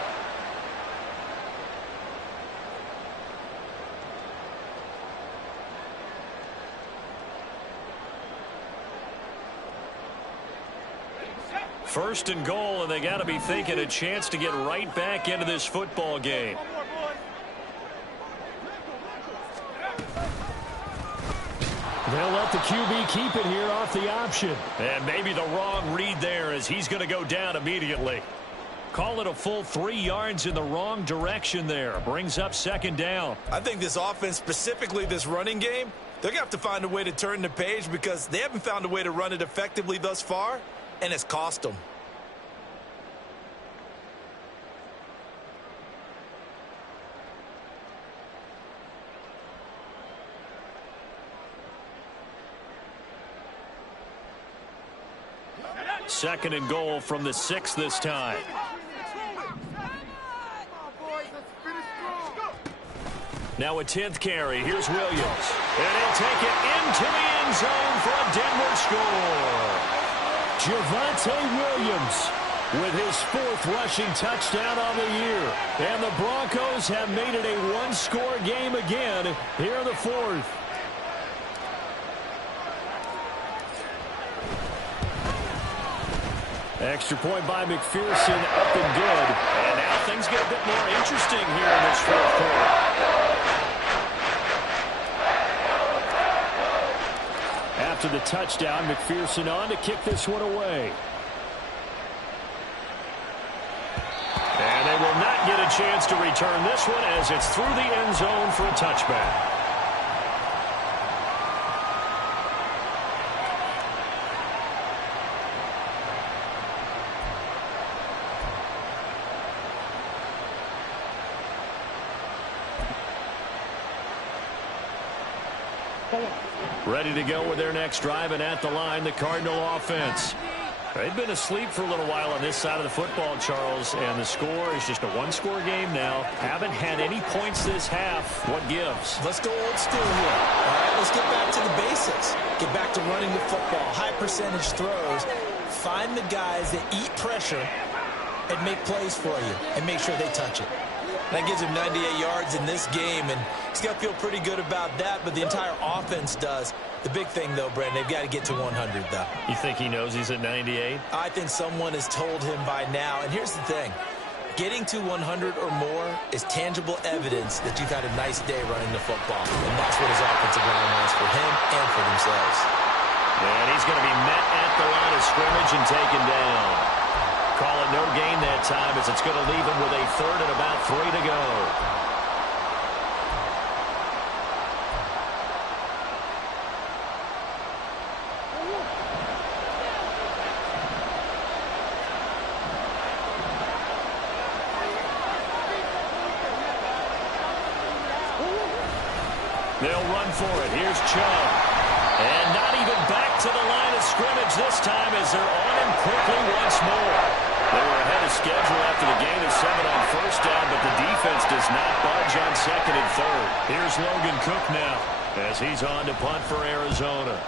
First and goal, and they got to be thinking a chance to get right back into this football game. They'll let the QB keep it here off the option. And maybe the wrong read there as he's going to go down immediately. Call it a full 3 yards in the wrong direction there. Brings up 2nd down. I think this offense, specifically this running game, they're going to have to find a way to turn the page because they haven't found a way to run it effectively thus far. And it's cost them. Second and goal from the 6 this time. Now a 10th carry. Here's Williams. And he'll take it into the end zone for a Denver score. Javonte Williams with his 4th rushing touchdown on the year. And the Broncos have made it a one-score game again here in the 4th. Extra point by McPherson, up and good. And now things get a bit more interesting here in this 4th quarter. After the touchdown, McPherson on to kick this one away. a chance to return this one as it's through the end zone for a touchback. Ready to go with their next drive, and at the line, the Cardinal offense. They've been asleep for a little while on this side of the football, Charles, and the score is just a one-score game now. Haven't had any points this half. What gives? Let's go old school here. All right, let's get back to the basics. Get back to running the football, high percentage throws. Find the guys that eat pressure and make plays for you and make sure they touch it. That gives him 98 yards in this game, and he's got to feel pretty good about that, but the entire offense does. The big thing, though, Brandon, they've got to get to 100, though. You think he knows he's at 98? I think someone has told him by now. And here's the thing. Getting to 100 or more is tangible evidence that you've had a nice day running the football. And that's what his offensive line wants for him and for themselves. And he's going to be met at the line of scrimmage and taken down. Call it no gain that time as it's going to leave him with a third and about 3 to go. They'll run for it. Here's Chubb. And not even back to the line of scrimmage this time as they're on him quickly once more. They were ahead of schedule after the gain of 7 on first down, but the defense does not budge on second and third. Here's Logan Cook now as he's on to punt for Arizona.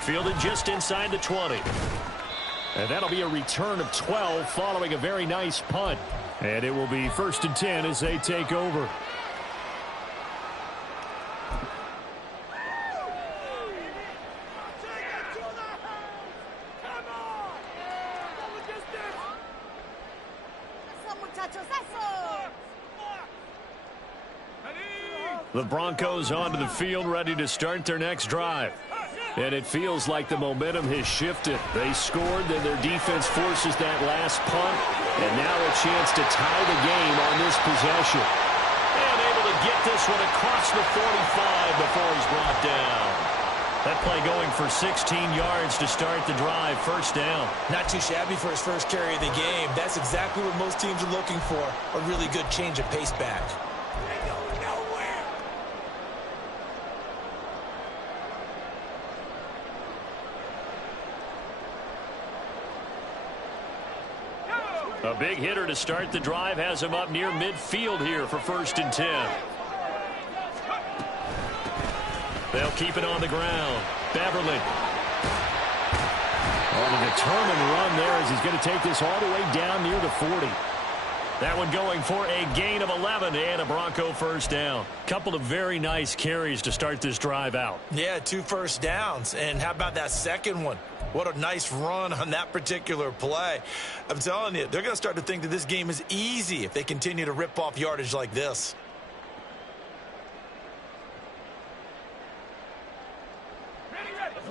Fielded just inside the 20. And that'll be a return of 12 following a very nice punt. And it will be 1st and 10 as they take over. The Broncos onto the field, ready to start their next drive. And it feels like the momentum has shifted. They scored, then their defense forces that last punt. And now a chance to tie the game on this possession. And able to get this one across the 45 before he's brought down. That play going for 16 yards to start the drive. First down. Not too shabby for his first carry of the game. That's exactly what most teams are looking for. A really good change of pace back. A big hitter to start the drive has him up near midfield here for 1st and 10. They'll keep it on the ground. Beverly. On a determined run there as he's going to take this all the way down near the 40. That one going for a gain of 11 and a Bronco first down. Couple of very nice carries to start this drive out. Yeah, 2 first downs. And how about that second one? What a nice run on that particular play. I'm telling you, they're going to start to think that this game is easy if they continue to rip off yardage like this.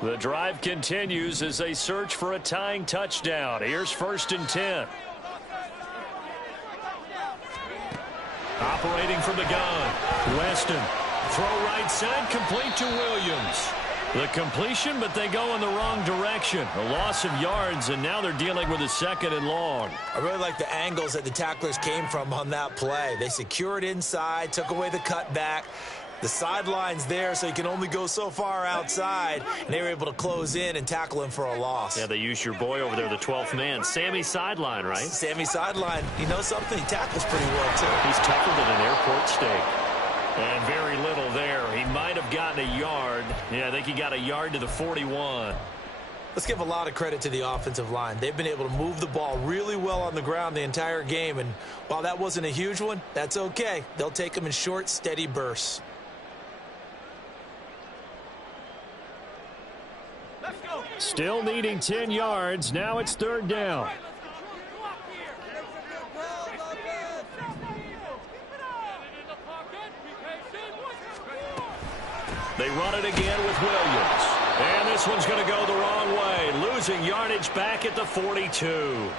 The drive continues as they search for a tying touchdown. Here's 1st and 10. Operating from the gun. Weston. Throw right side, complete to Williams. The completion, but they go in the wrong direction. A loss of yards, and now they're dealing with a 2nd and long. I really like the angles that the tacklers came from on that play. They secured inside, took away the cutback. The sideline's there, so you can only go so far outside. And they were able to close in and tackle him for a loss. Yeah, they used your boy over there, the 12th man. Sammy Sideline, right? Sammy Sideline. You know something? He tackles pretty well, too. He's tougher than an airport steak. And very little there. He might have gotten a yard. Yeah, I think he got a yard to the 41. Let's give a lot of credit to the offensive line. They've been able to move the ball really well on the ground the entire game. And while that wasn't a huge one, that's okay. They'll take them in short, steady bursts. Still needing 10 yards. Now it's 3rd down. They run it again with Williams. And this this one's going to go the wrong way. Losing yardage back at the 42.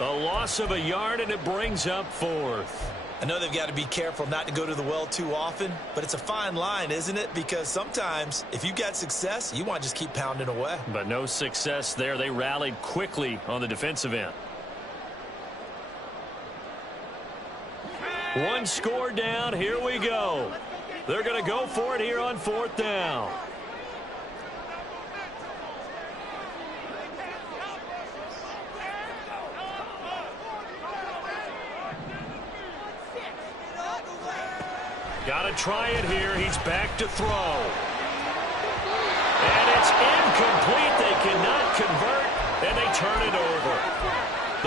A loss of a yard, and it brings up fourth. I know they've got to be careful not to go to the well too often, but it's a fine line, isn't it? Because sometimes if you've got success, you want to just keep pounding away. But no success there. They rallied quickly on the defensive end. One score down. Here we go. They're going to go for it here on fourth down. Got to try it here. He's back to throw. And it's incomplete. They cannot convert, and they turn it over.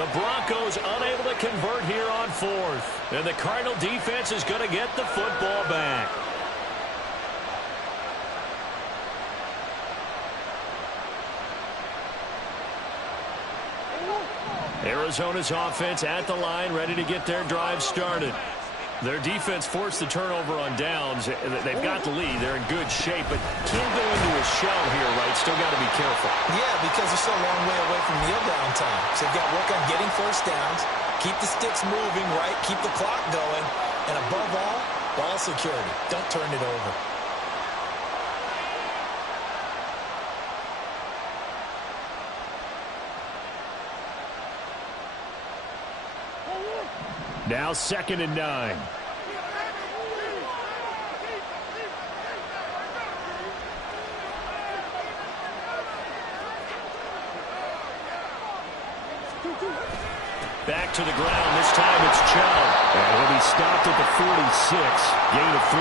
The Broncos unable to convert here on fourth. And the Cardinal defense is going to get the football back. Arizona's offense at the line, ready to get their drive started. Their defense forced the turnover on downs. They've got the lead. They're in good shape, but can't go into a shell here, right? Still got to be careful. Yeah, because they're so a long way away from kneel down time. So they've got to work on getting first downs, keep the sticks moving, right? Keep the clock going. And above all, ball security. Don't turn it over. Now 2nd and 9. Back to the ground. This time it's Chubb. And he'll be stopped at the 46. Gain of 3.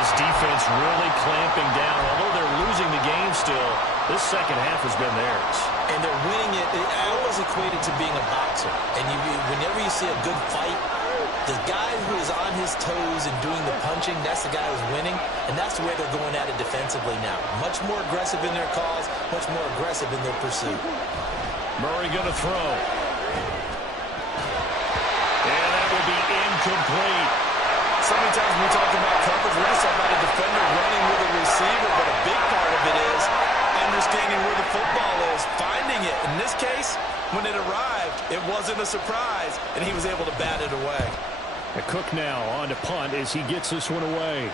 This defense really clamping down. Although they're losing the game still, this second half has been theirs. And they're winning it. I always equate it to being a boxer. And whenever you see a good fight, the guy who is on his toes and doing the punching, that's the guy who's winning. And that's the way they're going at it defensively now. Much more aggressive in their calls, much more aggressive in their pursuit. Murray going to throw. And that will be incomplete. So many times when we talk about coverage, we're just talking about a defender running with a receiver, but a big part of it is understanding where the football is, finding it. In this case, when it arrived, it wasn't a surprise, and he was able to bat it away. Cook now on to punt as he gets this one away.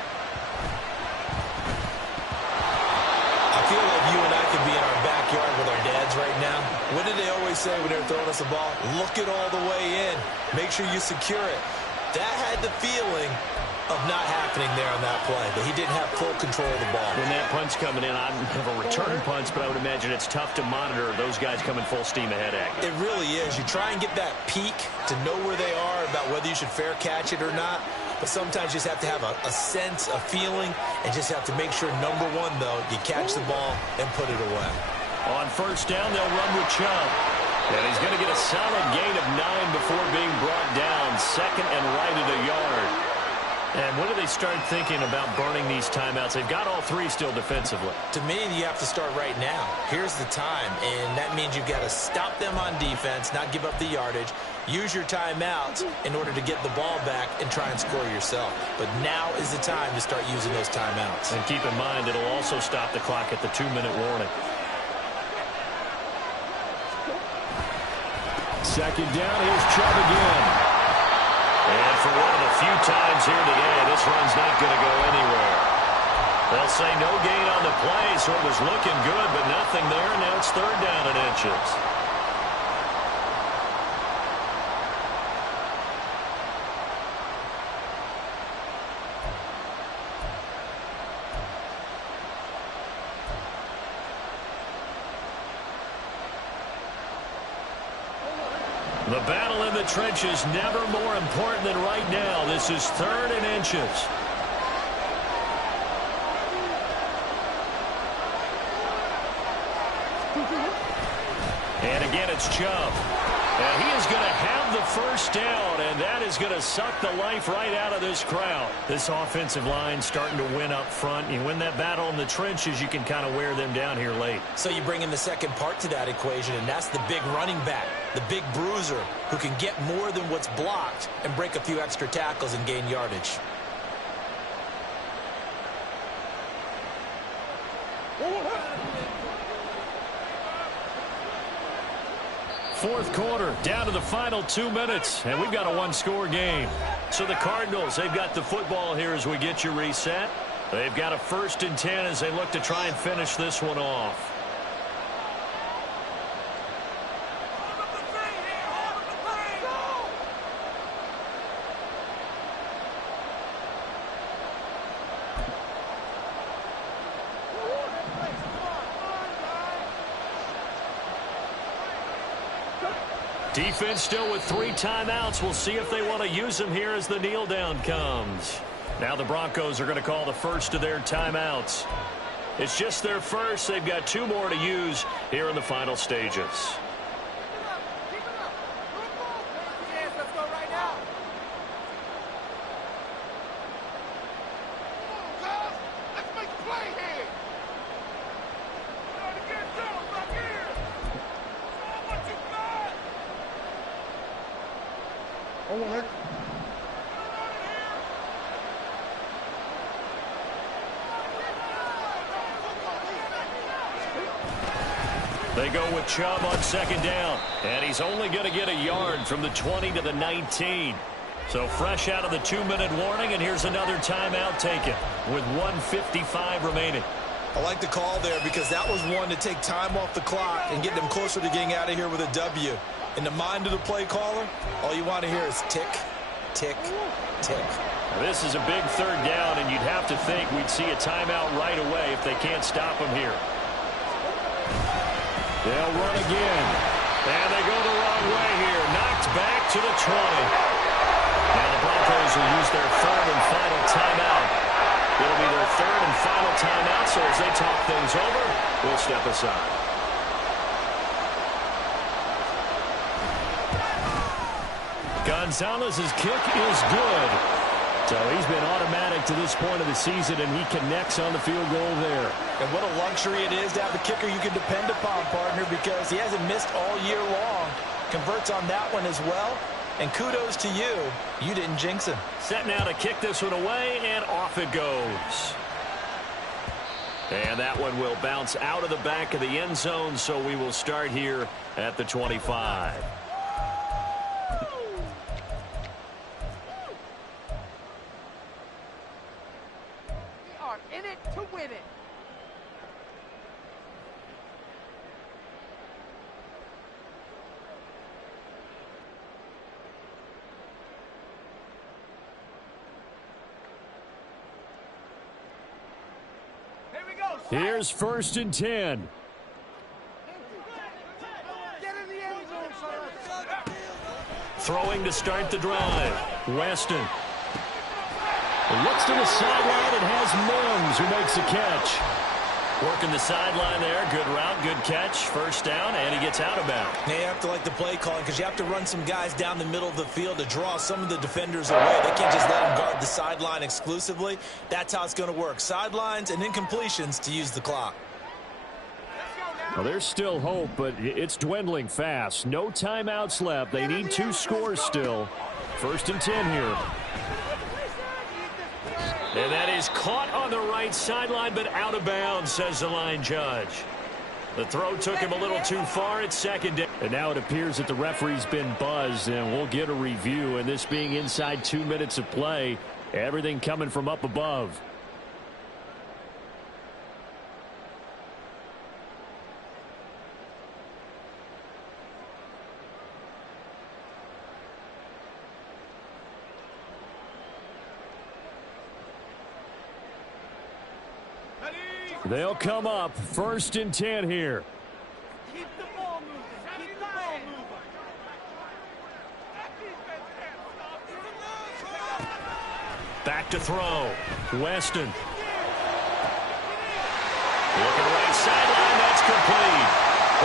I feel like you and I could be in our backyard with our dads right now. What did they always say when they were throwing us a ball? Look it all the way in. Make sure you secure it. That had the feeling of not happening there on that play, but he didn't have full control of the ball. When that punt's coming in, I have a return punch, but I would imagine it's tough to monitor those guys coming full steam ahead at you. It really is. You try and get that peek to know where they are about whether you should fair catch it or not, but sometimes you just have to have a sense, a feeling, and just have to make sure, number one, though, you catch the ball and put it away. On first down, they'll run with Chubb. And he's going to get a solid gain of 9 before being brought down. 2nd and right at a yard. And when do they start thinking about burning these timeouts? They've got all 3 still defensively. To me, you have to start right now. Here's the time, and that means you've got to stop them on defense, not give up the yardage, use your timeouts in order to get the ball back and try and score yourself. But now is the time to start using those timeouts. And keep in mind, it'll also stop the clock at the 2-minute warning. 2nd down, here's Chubb again. And for one of the few times here today, this run's not going to go anywhere. They'll say no gain on the play, so it was looking good, but nothing there. Now it's 3rd down and inches. The battle in the trenches never more important than right now. This is 3rd and inches. And again, it's Chubb. And he is going to have the first down, and that is going to suck the life right out of this crowd. This offensive line starting to win up front. You win that battle in the trenches, you can kind of wear them down here late. So you bring in the second part to that equation, and that's the big running back, the big bruiser, who can get more than what's blocked and break a few extra tackles and gain yardage. fourth quarter, down to the final 2 minutes, and we've got a one-score game. So the Cardinals, they've got the football here as we get you reset. They've got a 1st and 10 as they look to try and finish this one off. Defense still with 3 timeouts. We'll see if they want to use them here as the kneel down comes. Now the Broncos are going to call the first of their timeouts. It's just their first. They've got 2 more to use here in the final stages. They go with Chubb on 2nd down, and he's only going to get a yard from the 20 to the 19. So fresh out of the 2-minute warning, and here's another timeout taken with 1:55 remaining. I like the call there because that was one to take time off the clock and get them closer to getting out of here with a W. In the mind of the play caller, all you want to hear is tick, tick, tick. Now this is a big 3rd down, and you'd have to think we'd see a timeout right away if they can't stop him here. They'll run again. And they go the wrong way here. Knocked back to the 20. Now the Broncos will use their 3rd and final timeout. It'll be their 3rd and final timeout, so as they talk things over, we'll step aside. Gonzalez's kick is good. So he's been automatic to this point of the season, and he connects on the field goal there. And what a luxury it is to have a kicker you can depend upon, partner, because he hasn't missed all year long. Converts on that one as well. And kudos to you. You didn't jinx him. Set now to kick this one away, and off it goes. And that one will bounce out of the back of the end zone, so we will start here at the 25. In it to win it. Here we go. Here's 1st and 10. Get in the end zone, son. Throwing to start the drive. Weston. Looks to the sideline and has Mims who makes the catch. Working the sideline there. Good route, good catch. 1st down, and he gets out of bounds. Now you have to like the play calling because you have to run some guys down the middle of the field to draw some of the defenders away. They can't just let them guard the sideline exclusively. That's how it's going to work. Sidelines and incompletions to use the clock. Well, there's still hope, but it's dwindling fast. No timeouts left. They need 2 scores still. 1st and 10 here. And that is caught on the right sideline, but out of bounds, says the line judge. The throw took him a little too far at 2nd down. And now it appears that the referee's been buzzed, and we'll get a review. And this being inside 2 minutes of play, everything coming from up above. They'll come up 1st and 10 here. Keep the ball moving. Keep the ball moving. Back to throw. Weston. Looking right sideline. That's complete.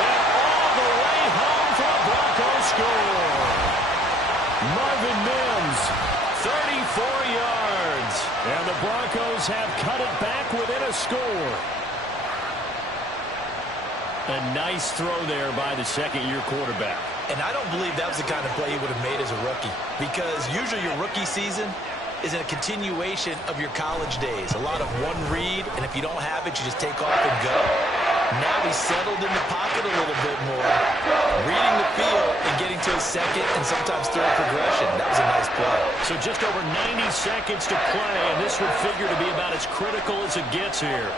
And all the way home for a Broncos score. Marvin Mims, 34 yards. And the Broncos have cut it back within a score. A nice throw there by the 2nd-year quarterback. And I don't believe that was the kind of play he would have made as a rookie, because usually your rookie season is a continuation of your college days. A lot of one read, and if you don't have it, you just take off and go. Now he's settled in the pocket a little bit more, reading the field second and sometimes third progression. That was a nice play. So just over 90 seconds to play, and this would figure to be about as critical as it gets here.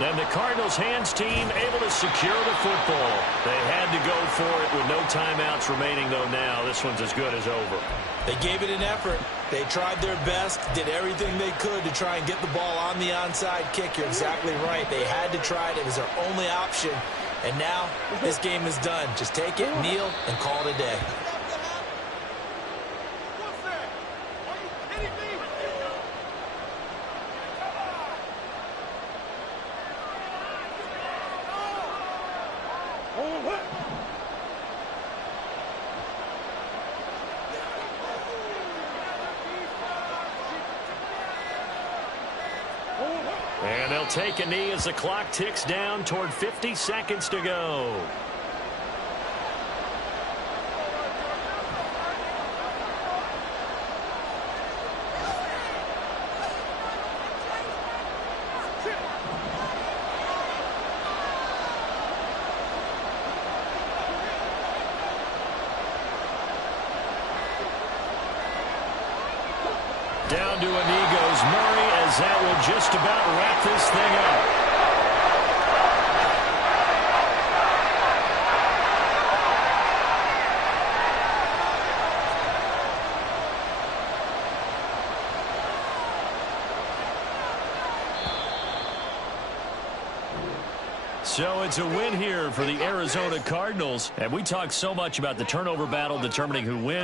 And the Cardinals' hands team able to secure the football. They had to go for it with no timeouts remaining, though now this one's as good as over. They gave it an effort. They tried their best, did everything they could to try and get the ball on the onside kick. You're exactly right. They had to try it. It was their only option. And now this game is done. Just take it, kneel, and call it a day. What's that? Are you kidding me? And they'll take a knee as the clock ticks down toward 50 seconds to go. Down to a knee goes Murray, as that will just about wrap this thing up. So it's a win here for the Arizona Cardinals. And we talked so much about the turnover battle determining who wins.